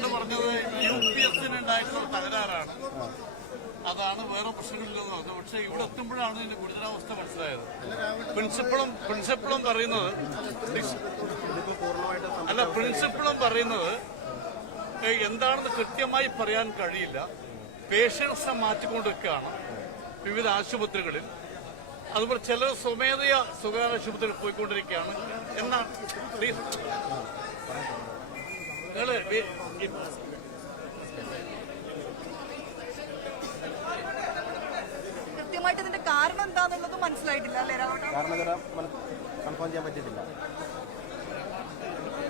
Superintendent പറഞ്ഞത് UPS ഉണ്ടായിട്ടുള്ള തകരാറാണ്, അതാണ് വേറെ പ്രശ്നങ്ങളില്ലെന്ന് പറഞ്ഞു. പക്ഷെ ഇവിടെ എത്തുമ്പോഴാണ് ഇതിന്റെ ഗുരുതരാവസ്ഥ മനസ്സിലായത്. പ്രിൻസിപ്പളും പറയുന്നത് എന്താണെന്ന് കൃത്യമായി പറയാൻ കഴിയില്ല. പേഷ്യൻസിനെ മാറ്റിക്കൊണ്ടിരിക്കുകയാണ് വിവിധ ആശുപത്രികളിൽ. അതുപോലെ ചിലർ സ്വമേധയാ സ്വകാര്യ ആശുപത്രിയിൽ പോയിക്കൊണ്ടിരിക്കുകയാണ് എന്നാണ്. കൃത്യമായിട്ട് ഇതിന്റെ കാരണം എന്താണെന്നുള്ളത് മനസ്സിലായിട്ടില്ല അല്ലേ? കൺഫേം ചെയ്യാൻ പറ്റിയിട്ടില്ല.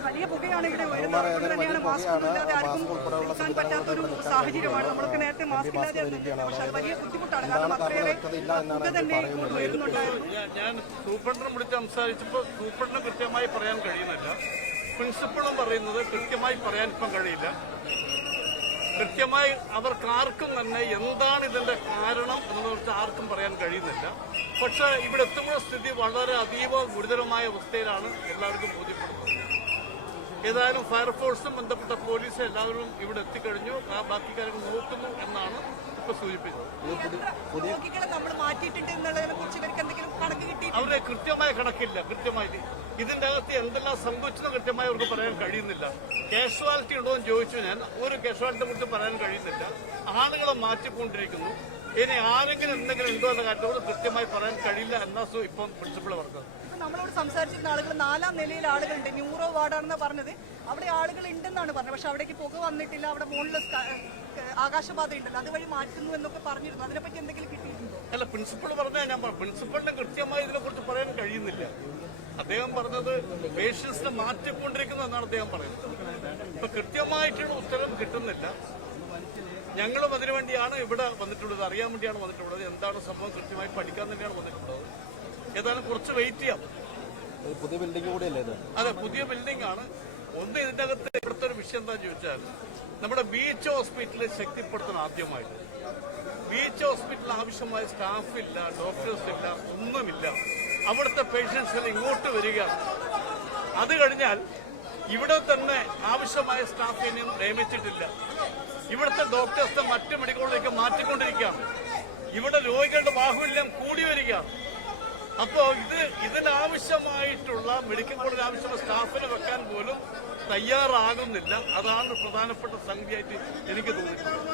വലിയ പുകയാണ് ഇവിടെ ഉയരുന്നത്. തന്നെയാണ് മാസ്ക് ഇല്ലാതെ ആർക്കും നിൽക്കാൻ പറ്റാത്തൊരു സാഹചര്യമാണ്. നമ്മൾക്ക് നേരത്തെ മാസ്ക് ഇല്ലാതെ പക്ഷെ അത് വലിയ ബുദ്ധിമുട്ടാണ്. കാരണം അത്രയേറെ പുക തന്നെ ഉയരുന്നുണ്ടായിരുന്നു. ഞാൻ സൂപ്രണ്ടിനെ വിളിച്ച് സംസാരിച്ചപ്പോൾ സൂപ്രണ്ടിന് കൃത്യമായി പറയാൻ കഴിയുന്നില്ല. പ്രിൻസിപ്പളും പറയുന്നത് കൃത്യമായി പറയാൻ ഇപ്പം കഴിയില്ല. കൃത്യമായി അവർക്കാർക്കും തന്നെ എന്താണ് ഇതിന്റെ കാരണം എന്നുള്ളത് ആർക്കും പറയാൻ കഴിയുന്നില്ല. പക്ഷെ ഇവിടെ എത്തുമ്പോൾ സ്ഥിതി വളരെ അതീവ ഗുരുതരമായ അവസ്ഥയിലാണ് എല്ലാവർക്കും ബോധ്യപ്പെടുന്നത്. ഏതായാലും ഫയർഫോഴ്സും ബന്ധപ്പെട്ട പോലീസ് എല്ലാവരും ഇവിടെ എത്തിക്കഴിഞ്ഞു. ബാക്കി കാര്യങ്ങൾ നോക്കുന്നു എന്നാണ് ഇപ്പൊ സൂചിപ്പിച്ചത്. അവരെ കൃത്യമായ കണക്കില്ല. കൃത്യമായിട്ട് ഇതിന്റെ അകത്ത് എന്തെല്ലാം സംഭവിച്ചെന്ന് കൃത്യമായി അവർക്ക് പറയാൻ കഴിയുന്നില്ല. കാഷ്വാലിറ്റി ഉണ്ടോ എന്ന് ചോദിച്ചു ഞാൻ. ഒരു കാഷ്വാലിറ്റിയെ കുറിച്ച് പറയാൻ കഴിയുന്നില്ല. ആളുകളെ മാറ്റിക്കൊണ്ടിരിക്കുന്നു. ഇനി ആരെങ്കിലും എന്തെങ്കിലും ഉണ്ടോ എന്ന കാര്യത്തോട് കൃത്യമായി പറയാൻ കഴിയില്ല എന്നാ ഇപ്പം പ്രിൻസിപ്പൾ പറഞ്ഞത്. നമ്മളോട് സംസാരിച്ചിരുന്ന ആളുകൾ 4ാം നിലയിൽ ആളുകളുണ്ട്. ന്യൂറോ വാർഡാണെന്ന് പറഞ്ഞത്. അവിടെ ആളുകൾ ഉണ്ടെന്നാണ് പറഞ്ഞത്. പക്ഷെ അവിടേക്ക് പുക വന്നിട്ടില്ല. അവിടെ മുകളിൽ ആകാശപാത ഉണ്ടല്ലോ, അതുവഴി മാറ്റുന്നു എന്നൊക്കെ പറഞ്ഞിരുന്നു. അതിനെപ്പറ്റി എന്തെങ്കിലും കിട്ടിയിട്ടുണ്ടോ? അല്ല, പ്രിൻസിപ്പൾ പറഞ്ഞാൽ ഞാൻ പ്രിൻസിപ്പളിന് കൃത്യമായി ഇതിനെക്കുറിച്ച് പറയാൻ കഴിയുന്നില്ല. അദ്ദേഹം പറഞ്ഞത് പേഷ്യൻസിനെ മാറ്റിക്കൊണ്ടിരിക്കുന്നു എന്നാണ് അദ്ദേഹം പറയുന്നത്. ഇപ്പൊ കൃത്യമായിട്ടുള്ള ഉത്തരം കിട്ടുന്നില്ല. ഞങ്ങളും അതിനുവേണ്ടിയാണ് ഇവിടെ വന്നിട്ടുള്ളത്, അറിയാൻ വേണ്ടിയാണ് വന്നിട്ടുള്ളത്. എന്താണ് സംഭവം കൃത്യമായി പഠിക്കാൻ തന്നെയാണ് വന്നിട്ടുള്ളത്. ഏതായാലും കുറച്ച് വെയിറ്റ് ചെയ്യാം. പുതിയ ബിൽഡിംഗ് കൂടിയല്ലേ ഇത്? അതെ, പുതിയ ബിൽഡിംഗ് ആണ്. ഒന്ന് ഇതിന്റെ അകത്ത് ഇവിടുത്തെ ഒരു വിഷയം എന്താണെന്ന് ചോദിച്ചാൽ നമ്മുടെ ബീച്ച് ഹോസ്പിറ്റലിൽ ശക്തിപ്പെടുത്തണം. ആദ്യമായിട്ട് ബീച്ച് ഹോസ്പിറ്റലിൽ ആവശ്യമായ സ്റ്റാഫ് ഇല്ല, ഡോക്ടേഴ്സ് ഇല്ല, ഒന്നുമില്ല. അവിടുത്തെ പേഷ്യൻസ് ഇങ്ങോട്ട് വരികയാണ്. അത് കഴിഞ്ഞാൽ ഇവിടെ തന്നെ ആവശ്യമായ സ്റ്റാഫ് ഇനിയും നിയമിച്ചിട്ടില്ല. ഇവിടുത്തെ ഡോക്ടേഴ്സ് മറ്റ് മെഡിക്കലിലേക്ക് മാറ്റിക്കൊണ്ടിരിക്കുകയാണ്. ഇവിടെ രോഗികളുടെ ബാഹുല്യം കൂടി വരികയാണ്. അപ്പോ ഇതിനാവശ്യമായിട്ടുള്ള മെഡിക്കൽ കോളേജിൽ ആവശ്യമുള്ള സ്റ്റാഫിനെ വെക്കാൻ പോലും തയ്യാറാകുന്നില്ല. അതാണ് പ്രധാനപ്പെട്ട സംഗതിയായിട്ട് എനിക്ക് തോന്നിയിട്ടുള്ളത്.